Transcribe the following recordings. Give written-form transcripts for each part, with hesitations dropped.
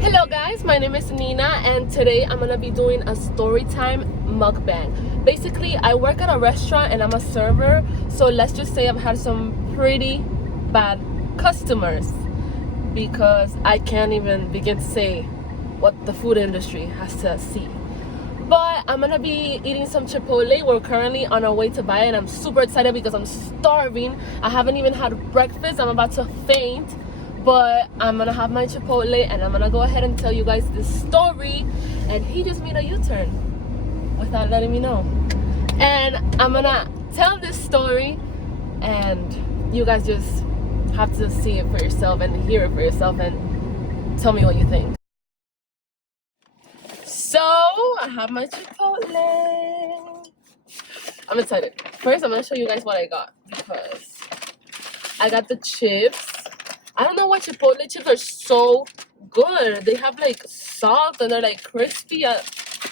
Hello guys, my name is Nina and today I'm gonna be doing a Storytime mukbang. Basically, I work at a restaurant and I'm a server, so let's just say I've had some pretty bad customers because I can't even begin to say what the food industry has to see. But I'm gonna be eating some Chipotle. We're currently on our way to byeee and I'm super excited because I'm starving. I haven't even had breakfast. I'm about to faint. But I'm gonna have my Chipotle and I'm gonna go ahead and tell you guys this story. And he just made a U-turn without letting me know. And I'm gonna tell this story and you guys just have to see it for yourself and hear it for yourself and tell me what you think. So I have my Chipotle. I'm excited. First, I'm gonna show you guys what I got because I got the chips. I don't know why Chipotle chips are so good. They have like salt and they're like crispy. I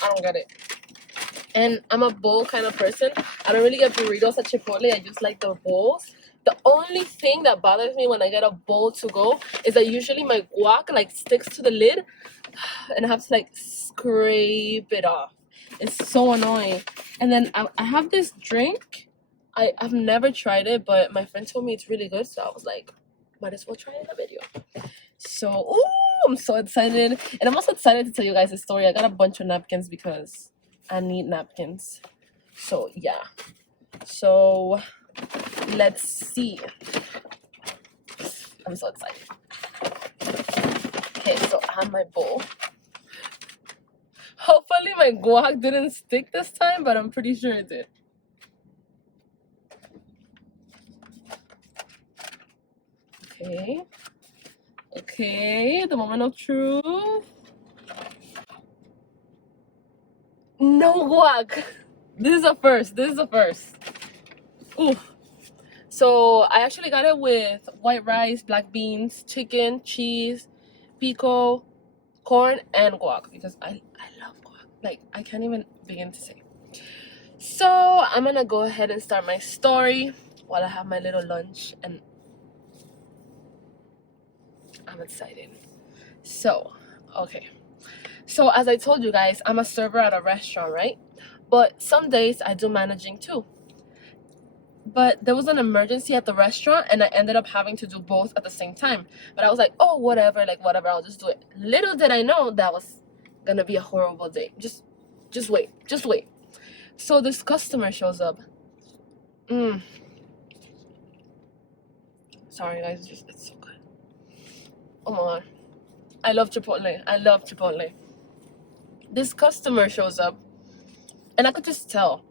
don't get it. And I'm a bowl kind of person. I don't really get burritos at Chipotle. I just like the bowls. The only thing that bothers me when I get a bowl to go is that usually my guac like sticks to the lid and I have to like scrape it off. It's so annoying. And then I have this drink. I've never tried it, but my friend told me it's really good, so I was like, might as well try it in a video. So, ooh, I'm so excited. And I'm also excited to tell you guys a story. I got a bunch of napkins because I need napkins. So, yeah. So, let's see. I'm so excited. Okay, so I have my bowl. Hopefully my guac didn't stick this time, but I'm pretty sure it did. Okay. Okay, the moment of truth. No guac. This is a first. This is a first. Ooh. So I actually got it with white rice, black beans, chicken, cheese, pico, corn, and guac because I love guac. Like, I can't even begin to say. So I'm gonna go ahead and start my story while I have my little lunch and I'm excited. So, okay. So as I told you guys, I'm a server at a restaurant, right? But some days I do managing too. But there was an emergency at the restaurant and I ended up having to do both at the same time. But I was like, oh, whatever, I'll just do it. Little did I know that was gonna be a horrible day. Just wait. So this customer shows up. Sorry guys, it's so good. Oh my god. I love Chipotle. This customer shows up and I could just tell.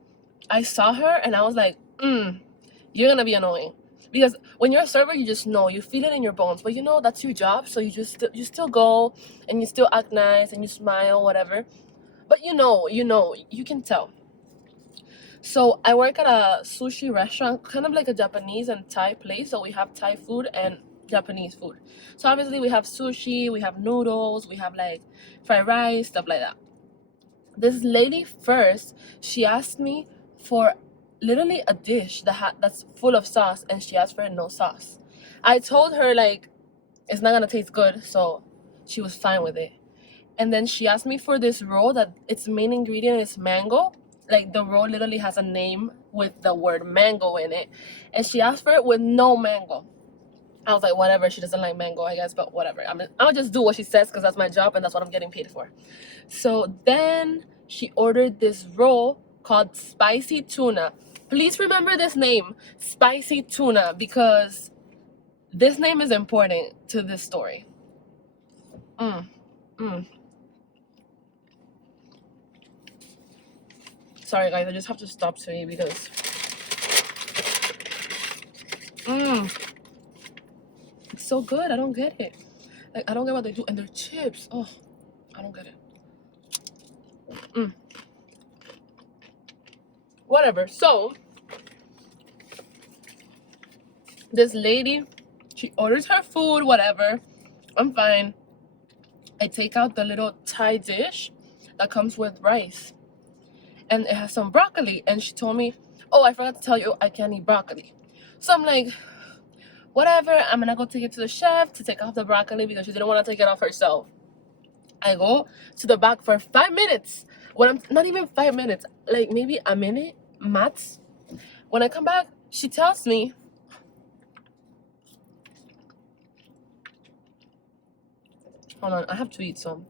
I saw her and I was like, you're gonna be annoying. Because when you're a server, you just know, you feel it in your bones. But you know that's your job, so you still go and you still act nice and you smile, whatever. But you can tell. So I work at a sushi restaurant, kind of like a Japanese and Thai place. So we have Thai food and Japanese food. So obviously we have sushi, we have noodles, we have like fried rice, stuff like that. This lady first, she asked me for literally a dish that's full of sauce and she asked for no sauce. I told her like it's not gonna taste good, so she was fine with it. And then she asked me for this roll that its main ingredient is mango. Like the roll literally has a name with the word mango in it. And she asked for it with no mango. I was like, whatever, she doesn't like mango, I guess, but whatever. I'll just do what she says because that's my job and that's what I'm getting paid for. So then she ordered this roll called spicy tuna. Please remember this name, spicy tuna, because this name is important to this story. Sorry guys, I just have to stop saying because it's so good. I don't get it. Like, I don't get what they do. And their chips, oh, I don't get it. Whatever. So this lady, she orders her food, whatever. I'm fine. I take out the little Thai dish that comes with rice and it has some broccoli, and she told me, oh, I forgot to tell you I can't eat broccoli. So I'm like, whatever, I'm gonna go take it to the chef to take off the broccoli because she didn't want to take it off herself. I go to the back for 5 minutes. When I'm not even 5 minutes, like maybe a minute max. When I come back, she tells me, hold on, I have to eat some.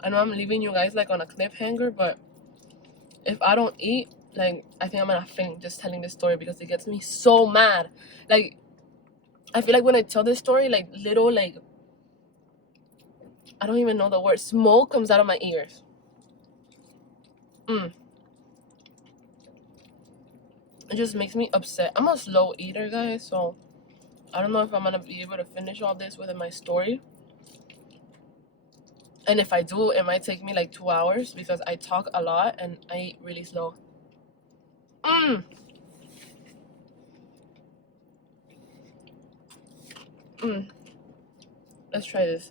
I know I'm leaving you guys like on a cliffhanger, but if I don't eat, like, I think I'm gonna faint just telling this story because it gets me so mad. Like, I feel like when I tell this story, like, little, like, I don't even know the word, smoke comes out of my ears. It just makes me upset. I'm a slow eater, guys, so I don't know if I'm gonna be able to finish all this within my story. And if I do, it might take me like 2 hours because I talk a lot and I eat really slow. Let's try this.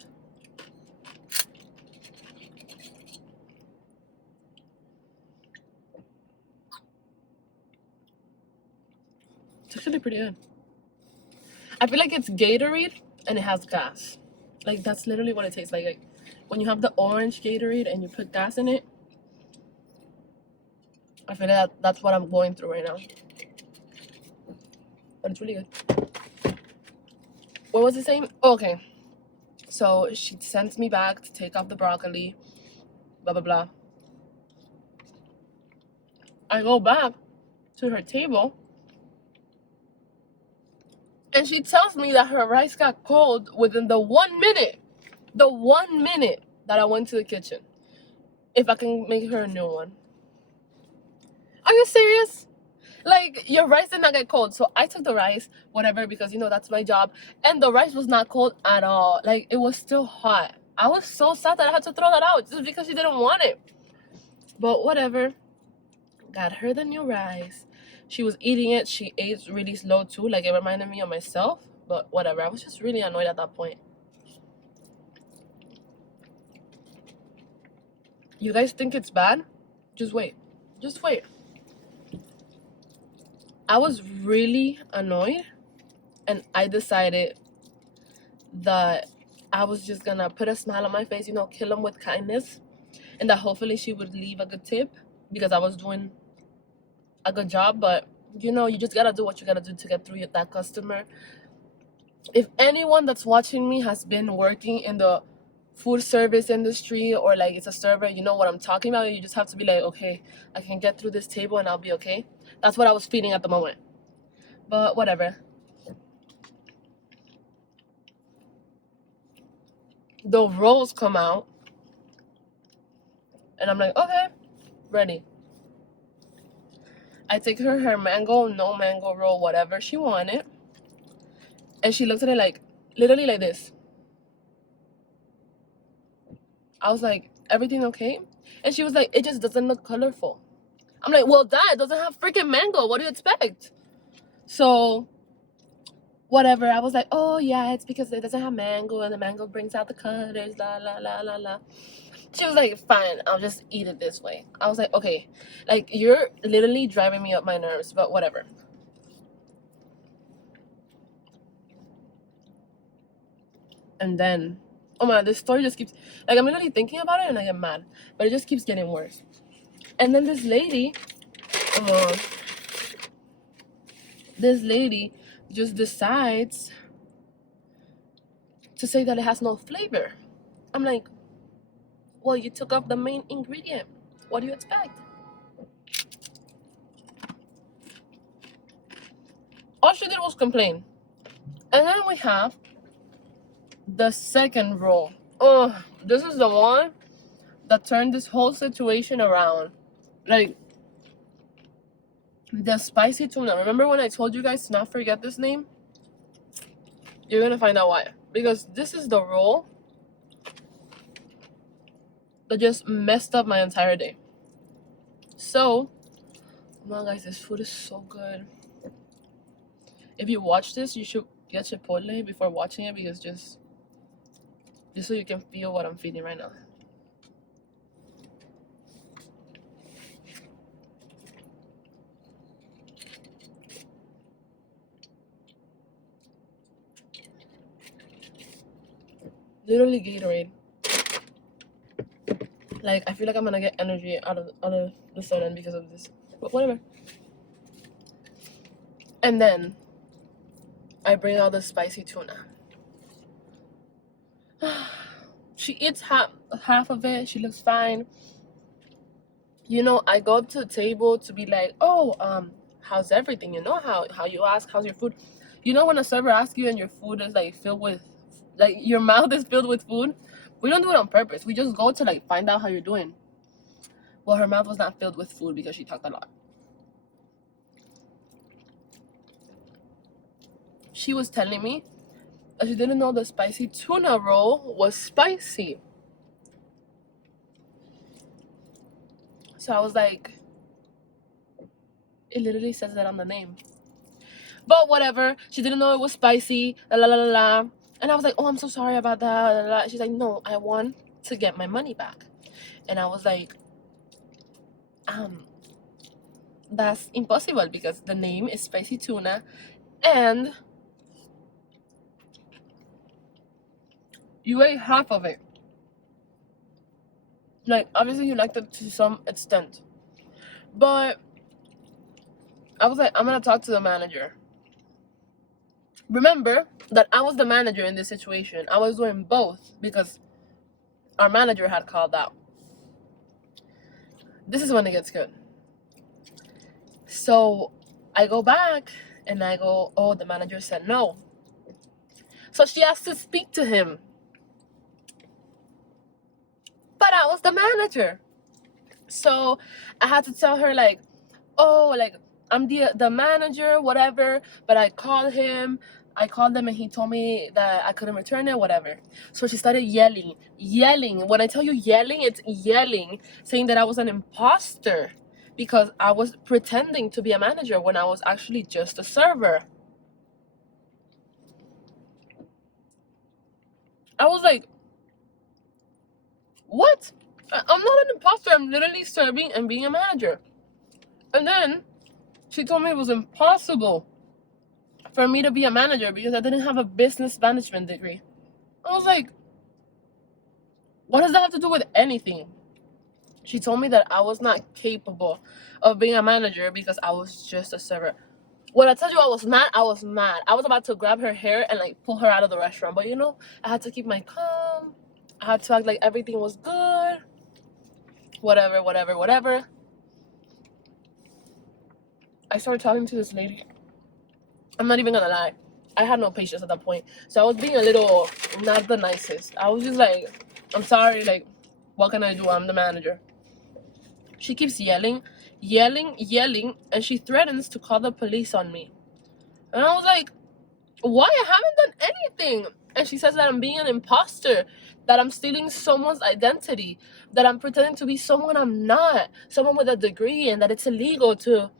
It's actually pretty good. I feel like it's Gatorade and it has gas. Like, that's literally what it tastes like when you have the orange Gatorade and you put gas in it. I feel like that's what I'm going through right now. But it's really good. What was the same? Okay. So she sends me back to take off the broccoli. Blah, blah, blah. I go back to her table. And she tells me that her rice got cold within the 1 minute. The 1 minute that I went to the kitchen. If I can make her a new one. Are you serious? Like, your rice did not get cold. So I took the rice, whatever, because, you know, that's my job. And the rice was not cold at all. Like, it was still hot. I was so sad that I had to throw that out just because she didn't want it. But whatever. Got her the new rice. She was eating it. She ate really slow too. Like, it reminded me of myself. But whatever. I was just really annoyed at that point. You guys think it's bad? Just wait. Just wait. I was really annoyed. And I decided that I was just gonna put a smile on my face, you know, kill them with kindness. And that hopefully she would leave a good tip because I was doing a good job. But, you know, you just gotta do what you gotta do to get through that customer. If anyone that's watching me has been working in the food service industry or like it's a server, you know what I'm talking about. You just have to be like, okay, I can get through this table and I'll be okay. That's what I was feeling at the moment. But whatever. The rolls come out and I'm like, okay, ready. I take her mango, no mango roll, whatever she wanted. And she looked at it like, literally like this. I was like, everything okay? And she was like, it just doesn't look colorful. I'm like, well, Dad, it doesn't have freaking mango. What do you expect? So, whatever. I was like, oh, yeah, it's because it doesn't have mango and the mango brings out the colors, la, la, la, la, la. She was like, fine, I'll just eat it this way. I was like, okay, like, you're literally driving me up my nerves, but whatever. And then, oh my God, this story just keeps, like, I'm literally thinking about it and I get mad, but it just keeps getting worse. And then this lady just decides to say that it has no flavor. I'm like, well, you took off the main ingredient. What do you expect? All she did was complain. And then we have the second roll. Oh, this is the one that turned this whole situation around. Like, the spicy tuna. Remember when I told you guys to not forget this name? You're gonna find out why. Because this is the roll that just messed up my entire day. So, oh my, guys, this food is so good. If you watch this, you should get Chipotle before watching it because just so you can feel what I'm feeling right now. Literally Gatorade. Like, I feel like I'm gonna get energy out of the sudden because of this. But whatever. And then I bring out the spicy tuna. She eats half of it. She looks fine. You know, I go up to the table to be like, oh, how's everything? You know how you ask, how's your food? You know, when a server asks you and your food is like filled with, like your mouth is filled with food, we don't do it on purpose. We just go to like find out how you're doing. Well, her mouth was not filled with food because she talked a lot. She was telling me that she didn't know the spicy tuna roll was spicy. So I was like, it literally says that on the name. But whatever, she didn't know it was spicy, la la la la. And I was like, oh, I'm so sorry about that, la, la, la. She's like, no, I want to get my money back. And I was like, that's impossible because the name is spicy tuna and you ate half of it. Like, obviously you liked it to some extent. But I was like, I'm gonna talk to the manager. Remember that I was the manager in this situation. I was doing both because our manager had called out. This is when it gets good. So I go back and I go, oh, the manager said no. So she has to speak to him. But I was the manager. So I had to tell her like, oh, like I'm the manager, whatever. But I called him and he told me that I couldn't return it, whatever. So she started yelling. When I tell you yelling, it's yelling, saying that I was an imposter because I was pretending to be a manager when I was actually just a server. I was like, what? I'm not an imposter. I'm literally serving and being a manager. And then she told me it was impossible for me to be a manager because I didn't have a business management degree. I was like, what does that have to do with anything? She told me that I was not capable of being a manager because I was just a server. When I told you I was mad, I was mad. I was about to grab her hair and like pull her out of the restaurant. But you know, I had to keep my calm. I had to act like everything was good. Whatever. I started talking to this lady. I'm not even gonna lie. I had no patience at that point. So I was being a little not the nicest. I was just like, I'm sorry, like, what can I do? I'm the manager. She keeps yelling, and she threatens to call the police on me. And I was like, why? I haven't done anything. And she says that I'm being an imposter, that I'm stealing someone's identity, that I'm pretending to be someone I'm not, someone with a degree, and that it's illegal to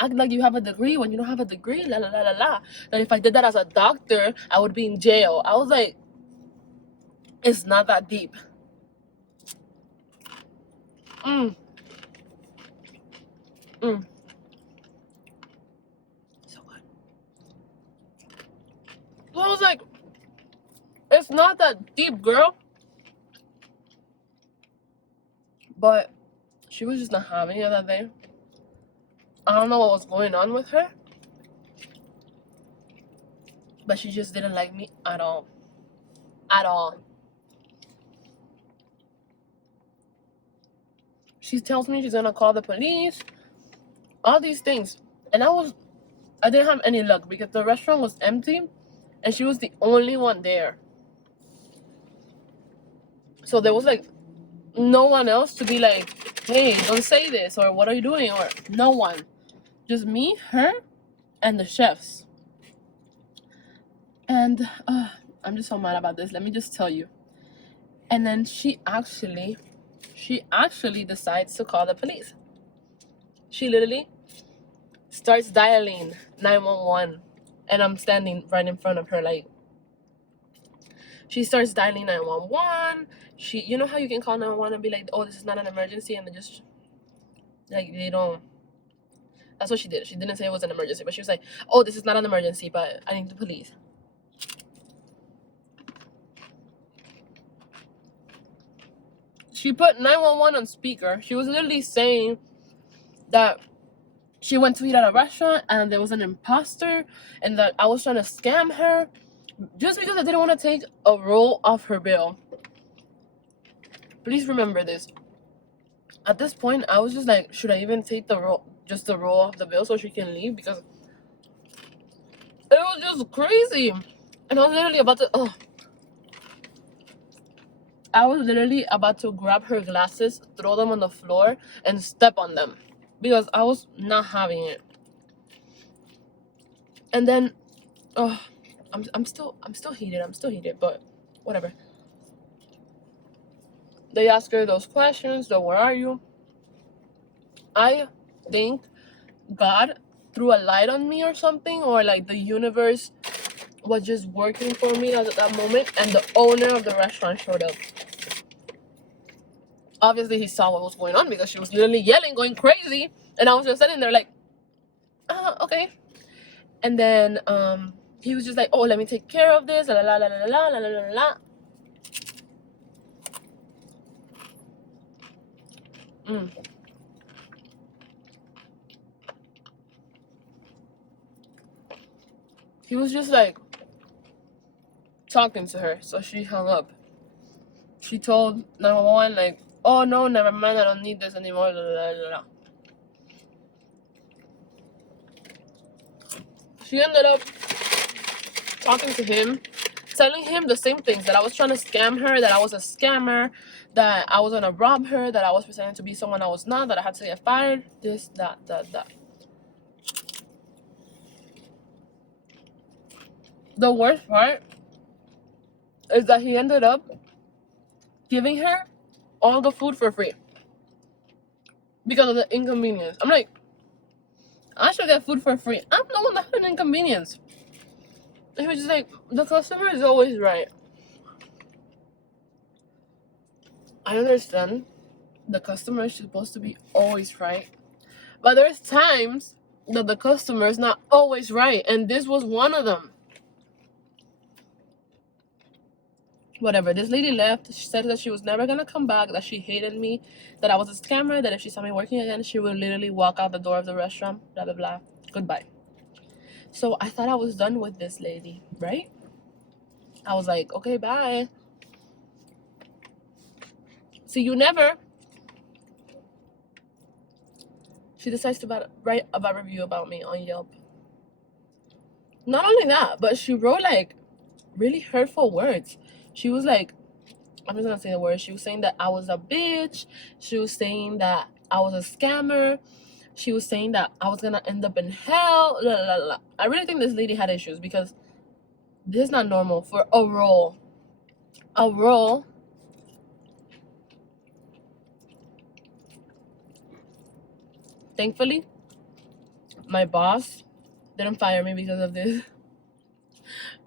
act like you have a degree when you don't have a degree, la la la la la. That if I did that as a doctor, I would be in jail. I was like, it's not that deep. So good. So I was like, it's not that deep, girl. But she was just not having it that day. I don't know what was going on with her. But she just didn't like me at all. At all. She tells me she's gonna call the police. All these things. And I didn't have any luck because the restaurant was empty and she was the only one there. So there was like no one else to be like, hey, don't say this, or what are you doing, or no one. Just me, her, and the chefs. And I'm just so mad about this. Let me just tell you. And then she actually decides to call the police. She literally starts dialing 911, and I'm standing right in front of her. Like, she starts dialing 911. You know how you can call 911 and be like, oh, this is not an emergency, and they just like they don't. That's what she did. She didn't say it was an emergency, but she was like, oh, this is not an emergency, but I need the police. she put 911 on speaker. She was literally saying that she went to eat at a restaurant and there was an imposter and that I was trying to scam her just because I didn't want to take a roll off her bill. Please remember this. At this point, I was just like, should I even take the roll, just the roll off the bill so she can leave? Because it was just crazy. And I was literally about to, I was literally about to grab her glasses, throw them on the floor, and step on them. Because I was not having it. And then, I'm still heated, but whatever. They ask her those questions, the where are you? I think God threw a light on me or something, or like the universe was just working for me at that moment, and the owner of the restaurant showed up. Obviously, he saw what was going on because she was literally yelling, going crazy, and I was just sitting there like, okay. And then he was just like, oh, let me take care of this, la la la la la la la la la. He was just like talking to her, so she hung up. She told 911 like, oh no, never mind, I don't need this anymore, la la la la. She ended up talking to him, telling him the same things, that I was trying to scam her, that I was a scammer, that I was gonna rob her, that I was pretending to be someone I was not, that I had to get fired, this, that. The worst part is that he ended up giving her all the food for free because of the inconvenience. I'm like, I should get food for free. I'm the one that had an inconvenience. And he was just like, the customer is always right. I understand the customer is supposed to be always right, but there's times that the customer is not always right, and this was one of them. Whatever, this lady left. She said that she was never gonna come back, that she hated me, that I was a scammer, that if she saw me working again, she would literally walk out the door of the restaurant, blah blah blah, goodbye. So I thought I was done with this lady, right? I was like, okay, bye, see you never. She decides to write a bad review about me on Yelp. Not only that, but she wrote like really hurtful words. She was like, I'm just gonna say the word. She was saying that I was a bitch. She was saying that I was a scammer. She was saying that I was gonna end up in hell. La, la, la. I really think this lady had issues because this is not normal for a role. A role. Thankfully, my boss didn't fire me because of this.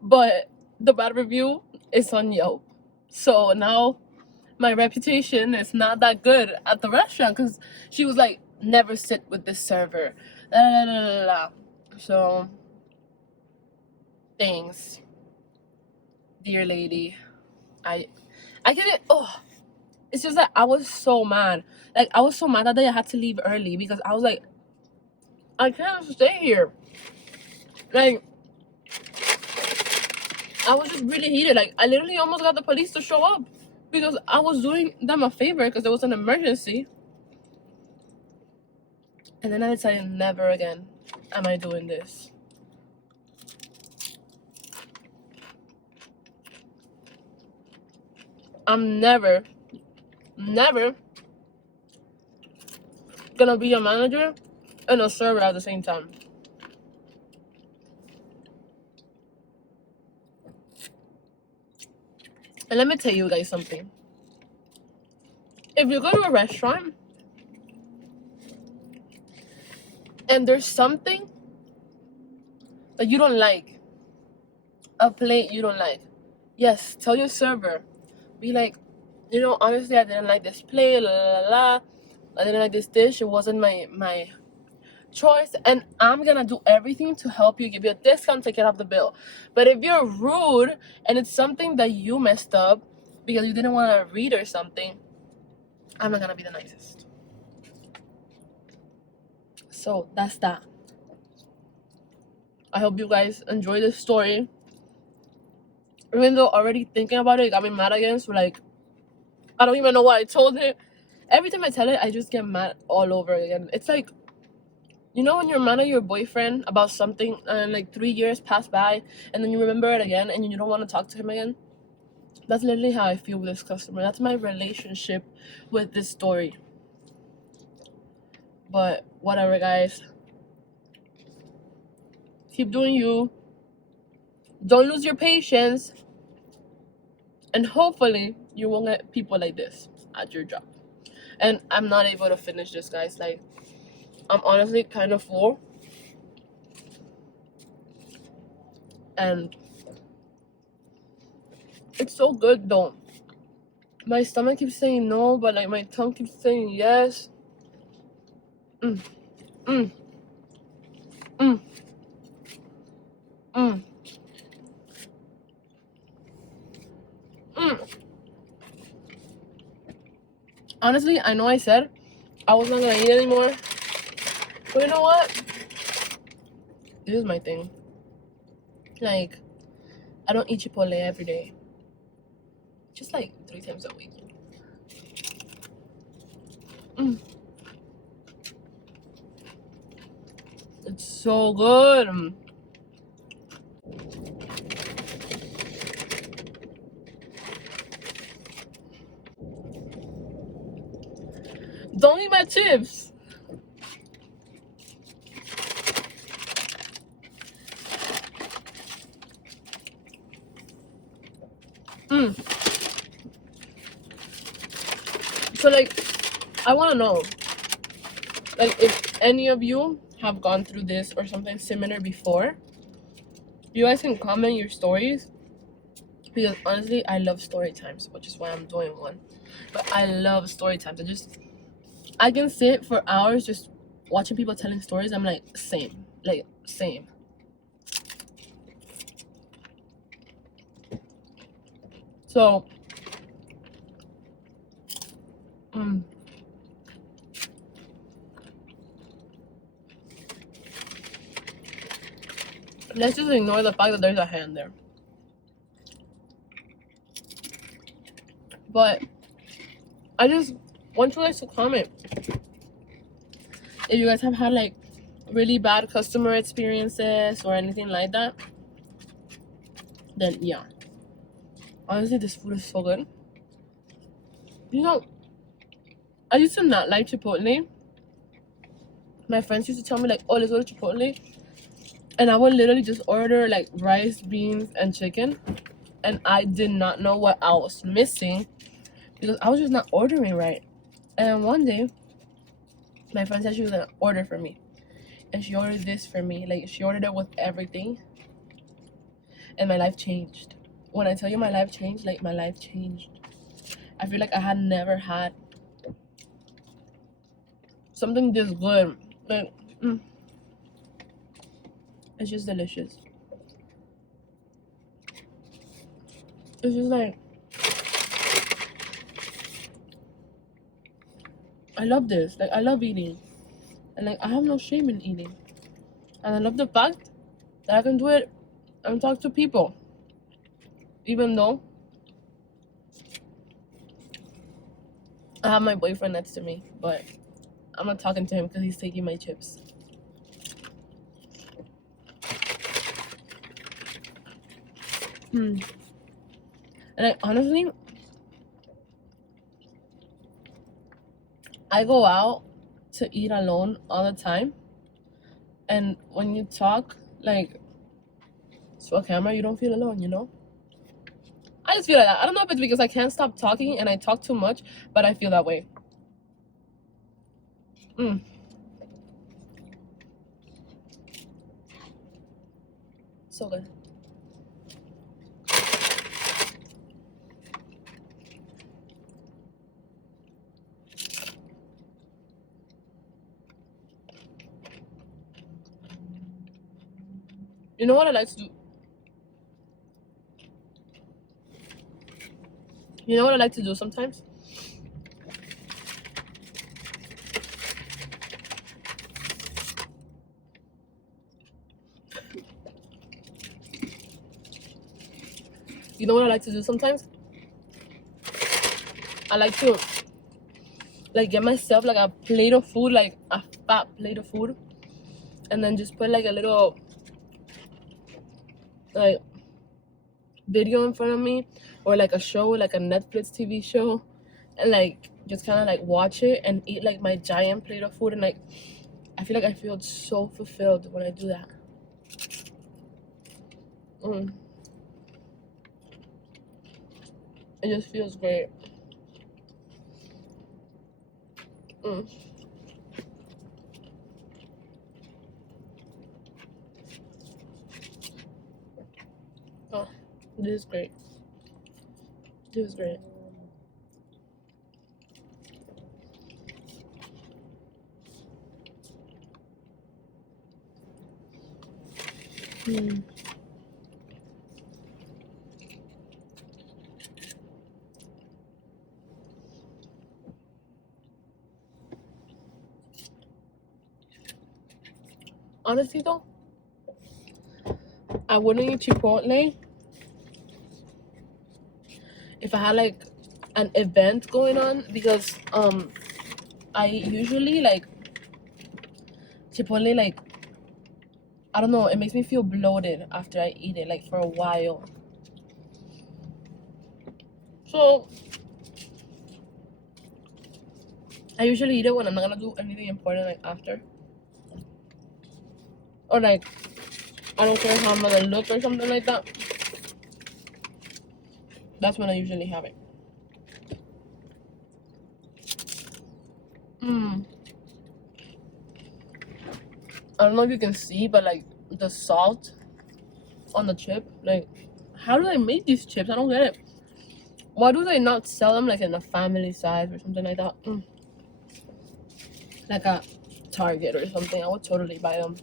But the bad review is on Yelp. So now my reputation is not that good at the restaurant because she was like, never sit with this server. La, la, la, la, la. So, thanks, dear lady. I get it. It's just that I was so mad. Like, I was so mad that day I had to leave early because I was like, I can't stay here. Like, I was just really heated. Like, I literally almost got the police to show up because I was doing them a favor because there was an emergency. And then I decided, never again am I doing this. I'm never gonna be a manager and a server at the same time. And let me tell you guys something. If you go to a restaurant and there's something that you don't like, a plate you don't like, yes, tell your server. Be like, honestly, I didn't like this plate, la la la la. I didn't like this dish. It wasn't my choice, and I'm gonna do everything to help you, give you a discount, take it off the bill. But if you're rude and it's something that you messed up because you didn't want to read or something, I'm not gonna be the nicest. So that's that. I hope you guys enjoy this story. Even though already thinking about it got me mad again, so like I don't even know what I told it. Every time I tell it, I just get mad all over again. It's like, you know when you're mad at your boyfriend about something and like 3 years pass by and then you remember it again and you don't want to talk to him again? That's literally how I feel with this customer. That's my relationship with this story. But whatever, guys. Keep doing you. Don't lose your patience. And hopefully you won't get people like this at your job. And I'm not able to finish this, guys. Like, I'm honestly kind of full. And it's so good though. My stomach keeps saying no, but like my tongue keeps saying yes. Mm, mm, mm, mm, mm. Honestly, I know I said I was not gonna eat anymore. But you know what? This is my thing. Like, I don't eat Chipotle every day. Just like 3 times a week. Mm. It's so good. Don't eat my chips. Mm. So like, I want to know, like, if any of you have gone through this or something similar before, you guys can comment your stories. Because honestly, I love story times, which is why I'm doing one. But I love story times. I can sit for hours just watching people telling stories. I'm like, same. Like, same. So, let's just ignore the fact that there's a hand there. But I just want you guys to comment if you guys have had like really bad customer experiences or anything like that. Then yeah, honestly, this food is so good. You know, I used to not like Chipotle. My friends used to tell me like, oh, let's go to Chipotle, and I would literally just order like rice, beans, and chicken, and I did not know what I was missing because I was just not ordering right. And one day my friend said she was gonna order for me, and she ordered this for me. Like, she ordered it with everything, and my life changed. When I tell you my life changed, like, my life changed. I feel like I had never had something this good. Like, it's just delicious. It's just like, I love this. Like, I love eating, and like, I have no shame in eating, and I love the fact that I can do it and talk to people, even though I have my boyfriend next to me. But I'm not talking to him because he's taking my chips. And I honestly, I go out to eat alone all the time, and when you talk like to a camera, you don't feel alone, you know? I just feel like that. I don't know if it's because I can't stop talking and I talk too much, but I feel that way. So good. You know what I like to do? You know what I like to do sometimes? You know what I like to do sometimes? I like to like get myself like a plate of food, like a fat plate of food, and then just put like a little like video in front of me, or like a show, like a Netflix TV show, and like just kind of like watch it and eat like my giant plate of food. And like I feel like I feel so fulfilled when I do that. It just feels great. Oh, this is great. This is great. Honestly though, I wouldn't eat Chipotle if I had like an event going on, because I usually like Chipotle, like I don't know, it makes me feel bloated after I eat it, like for a while. So I usually eat it when I'm not gonna do anything important, like after, or like I don't care how I'm gonna look or something like that. That's when I usually have it. I don't know if you can see, but like the salt on the chip, like how do they make these chips? I don't get it. Why do they not sell them like in a family size or something like that? Like a Target or something. I would totally buy them.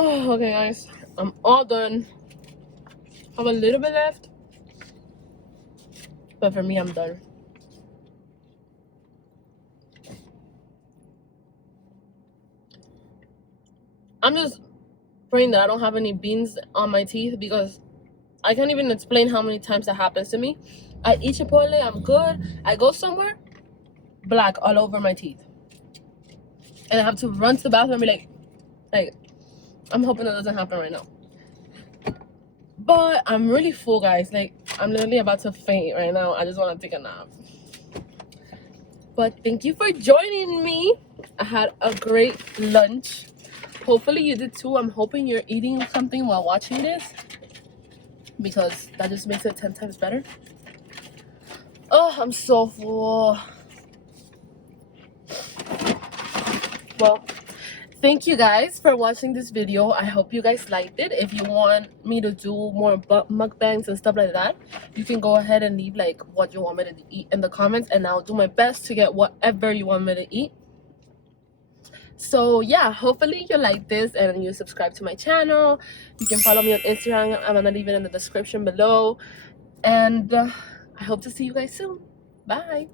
Oh, okay, guys. I'm all done. Have a little bit left, but for me, I'm done. I'm just praying that I don't have any beans on my teeth, because I can't even explain how many times that happens to me. I eat Chipotle, I'm good. I go somewhere, black all over my teeth, and I have to run to the bathroom and be like, I'm hoping that doesn't happen right now. But I'm really full, guys. Like, I'm literally about to faint right now. I just want to take a nap. But thank you for joining me. I had a great lunch. Hopefully you did too. I'm hoping you're eating something while watching this, because that just makes it 10 times better. Oh, I'm so full. Well, thank you guys for watching this video. I hope you guys liked it. If you want me to do more mukbangs and stuff like that, you can go ahead and leave like what you want me to eat in the comments, and I'll do my best to get whatever you want me to eat. So yeah, hopefully you like this and you subscribe to my channel. You can follow me on Instagram. I'm gonna leave it in the description below, and I hope to see you guys soon. Bye.